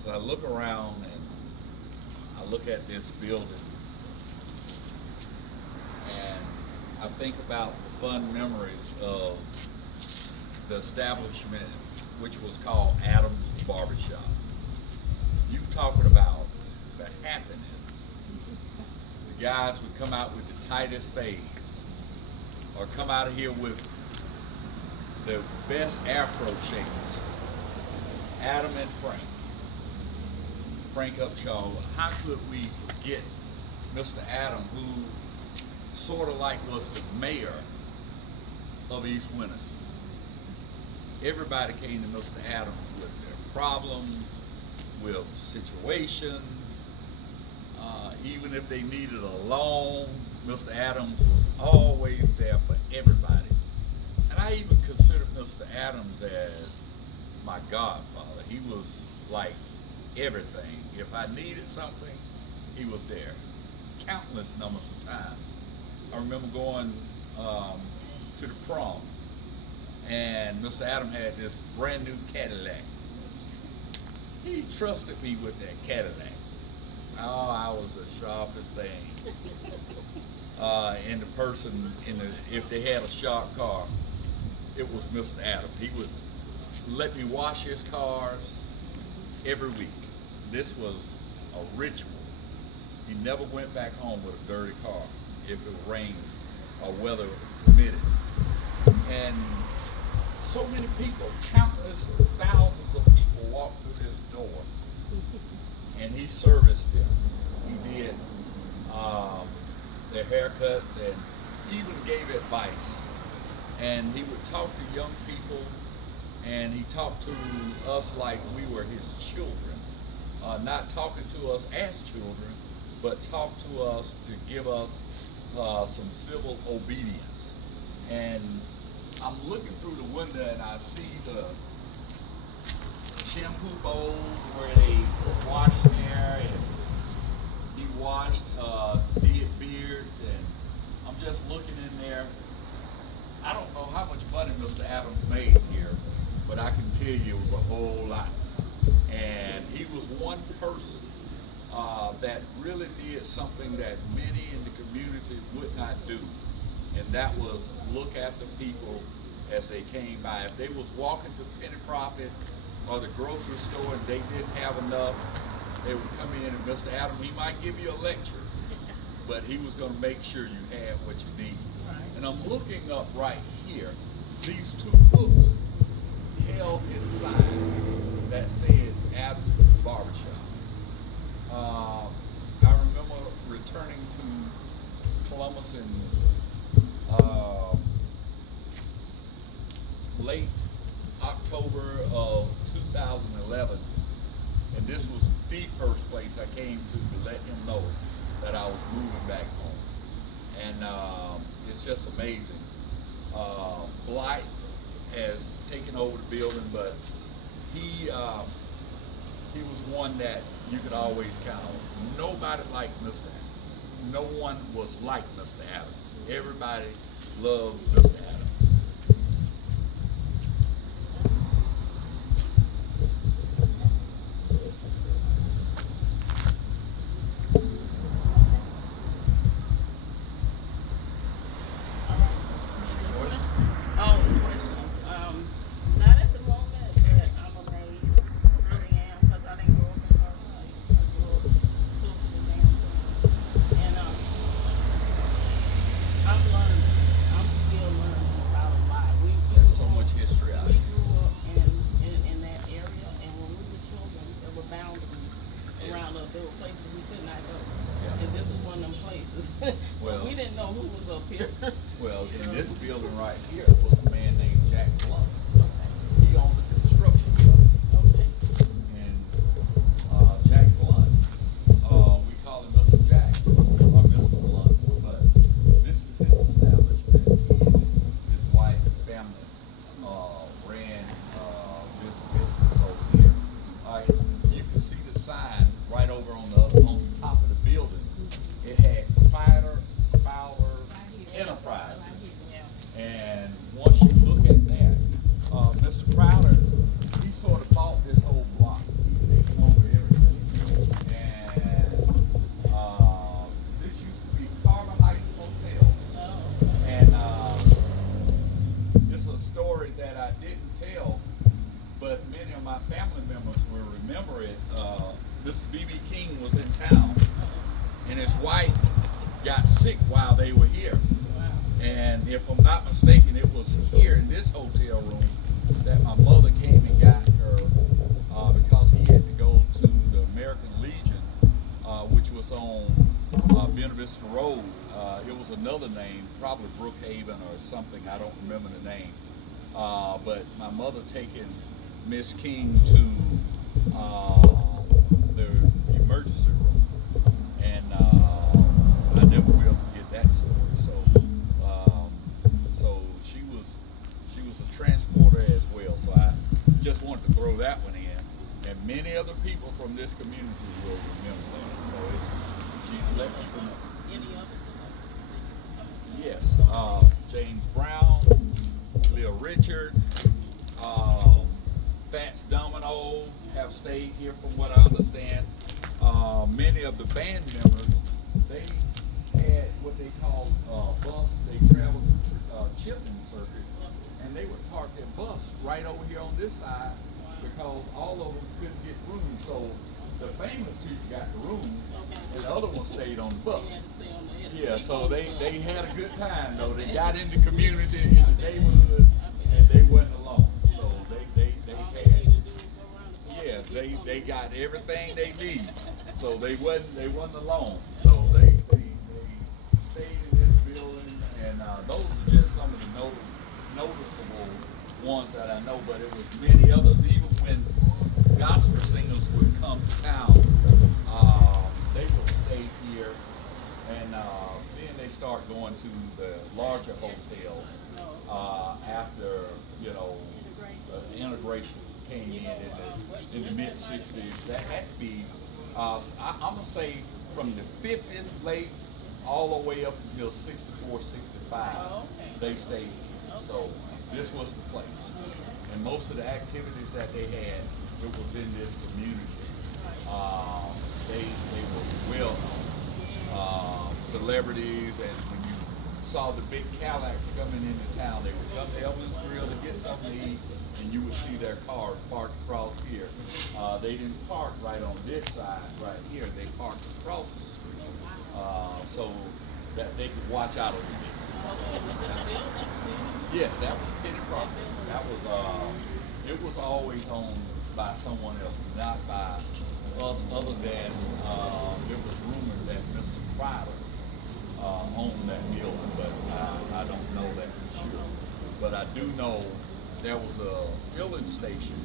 as I look around and I look at this building and I think about the fun memories of the establishment, which was called Adam's Barbershop. You talking about the happening. The guys would come out with the tightest fades or come out of here with the best afro shapes. Adam and Frank Upshaw. How could we forget Mr. Adam, who sort of like was the mayor of East Wynnton? Everybody came to Mr. Adams with their problems, with situations. Even if they needed a loan, Mr. Adams was always there for everybody. And I even considered Mr. Adams as my godfather. He was like everything. If I needed something, he was there. Countless numbers of times. I remember going to the prom, and Mr. Adams had this brand new Cadillac. He trusted me with that Cadillac. Oh, I was the sharpest thing. And the person if they had a sharp car, it was Mr. Adams. He would let me wash his cars every week. This was a ritual. He never went back home with a dirty car if it rained or weather permitted. And so many people, countless thousands of people walked through his door, and he serviced them. He did their haircuts and even gave advice. And he would talk to young people, and he talked to us like we were his children. Not talking to us as children, but talk to us to give us some civil obedience. And I'm looking through the window and I see the shampoo bowls where they wash there, and he washed did beards, and I'm just looking in there. I don't know how much money Mr. Adams made here, but I can tell you it was a whole lot. And he was one person that really did something that many in the community would not do, and that was look after people as they came by. If they was walking to Penny Profit or the grocery store and they didn't have enough, they would come in, and Mr. Adams, he might give you a lecture, but he was going to make sure you had what you need. And I'm looking up right here. These two books held his sign that said Adam's Barbershop. I remember returning to Columbus in late October of 2011, and this was the first place I came to let him know that I was moving back home. And it's just amazing. Blight has taken over the building, but he was one that you could always count on. Nobody like Mr. Adams. No one was like Mr. Adams. Everybody loved Mr. Adams. There were places we could not go, and this was one of them places. So we didn't know who was up here. Well, in this building right here was a man named Jack Blunt. He owned the construction company. Okay. And Jack Blunt, we call him Mr. Jack or Mr. Blunt, but this is his establishment. And his wife and family ran this business over here. You can see the sign right over on the top of the building. It had Fowler Enterprises. And once you look at that, family members will remember it. Mr. B.B. King was in town, and his wife got sick while they were here. And if I'm not mistaken, it was here in this hotel room that my mother came and got her because he had to go to the American Legion, which was on Buena Vista Road. It was another name, probably Brookhaven or something. I don't remember the name. But my mother taking Miss King to the emergency room, and I never will forget that story. So she was a transporter as well. So I just wanted to throw that one in, and many other people from this community will remember that. So she let me know. Any other celebrities? Yes, James Brown, Leah Richard, Fats Domino have stayed here from what I understand. Many of the band members, they had what they call bus. They traveled chipping circuit, and they would park their bus right over here on this side because all of them couldn't get room. So the famous two got the room, and the other one stayed on the bus. Yeah, so they had a good time though. They got in the community, in the neighborhood, and they wasn't alone. So they had, yes, they got everything they need. So they wasn't alone. So they stayed in this building, and those are just some of the noticeable ones that I know. But it was many others. Even when gospel singers would come to town, they would stay here, and then they start going to the larger hotels after integration came in the mid '60s. That had to be. I'm gonna say from the '50s late all the way up until '64, '65, they stayed here. So this was the place, and most of the activities that they had, it was in this community. They were well known celebrities, and when you saw the big Cadillacs coming into town, they would come to Elvin's Grill to get something to eat, and you would see their cars parked across here. They didn't park right on this side right here. They parked across the street so that they could watch out a little bit. Yes, that was Penny property. That was it was always owned by someone else, not by us. Other than there was rumor that Mr. Carver owned that building, but I don't know that for sure. But I do know there was a filling station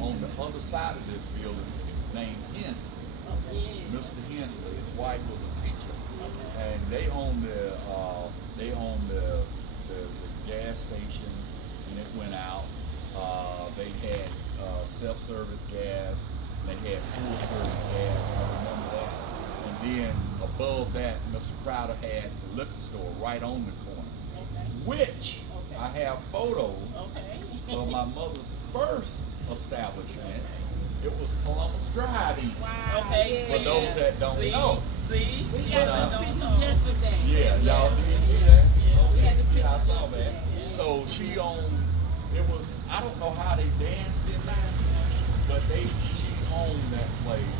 on the other side of this building named Hensley. Mr. Hensley, his wife was a teacher, and they owned the gas station, and it went out. They had self-service gas, and they had full-service gas. I remember that. And then above that, Mr. Crowder had the liquor store right on the corner, which I have photos of my mother's first establishment. It was Columbus Driving. Wow. For those that don't know. See? We got those pictures yesterday. Yeah, y'all did see that? We had the Yeah, I pictures saw that. yesterday. So she owned, it was, I don't know how they danced in that, but she owned that place,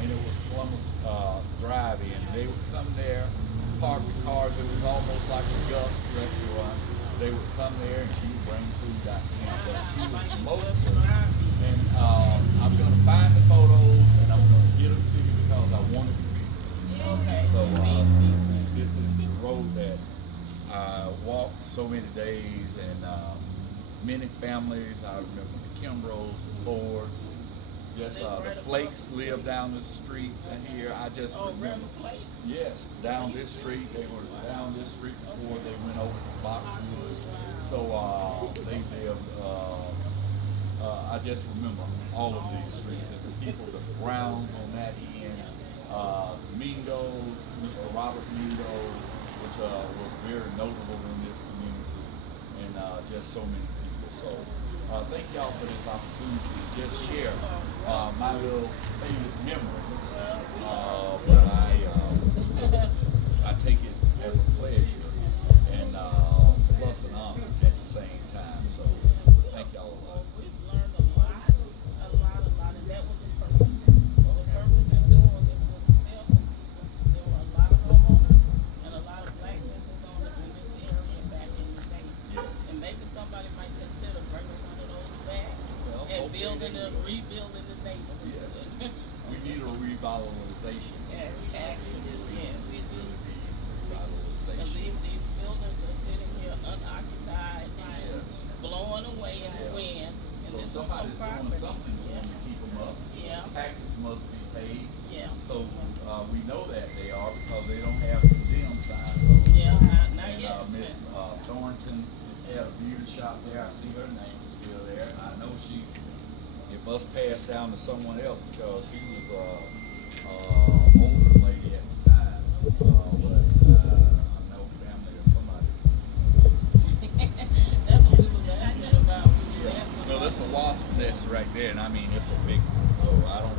and it was Columbus Drive-In. They would come there, park the cars. It was almost like a Gus restaurant. They would come there, and she would bring food out to them. But she was mostly, and I'm going to find the photos, and I'm going to get them to you because I want it to be seen. So this is the road that I walked so many days, and many families. I remember the Kimbroughs, the Fords, just the Flakes lived down the street here. I just remember. Yes, down this street. They were down this street before they went over to Boxwood. So they lived. I just remember all of these streets. And the people, the Browns on that end, Mingos, Mr. Robert Mingo, which was very notable in this community, and just so many people. So thank y'all for this opportunity to just share my little favorite memories. But I take it as a pleasure and plus an honor at the same time. So thank y'all a lot. We've learned a lot neighborhood. Yeah. We need a revitalization. Yes, actually, yes. Really need Cause revitalization. these buildings are sitting here unoccupied and Yeah. blowing away in the Yeah. wind. And So this is some somebody's doing property. something to Yeah. them to keep them up. Yeah. Taxes must be paid. Yeah. So, we know that they are because they don't have condemned signs on them. Yeah, not And, yet. Miss, Thornton had a beauty shop there. I see her name is still there. I know it must pass down to someone else because she was, older lady at the time. I know family or somebody. That's what we was asking about. We was asking No, about. that's a wasp nest right there, and I mean, it's a big, so I don't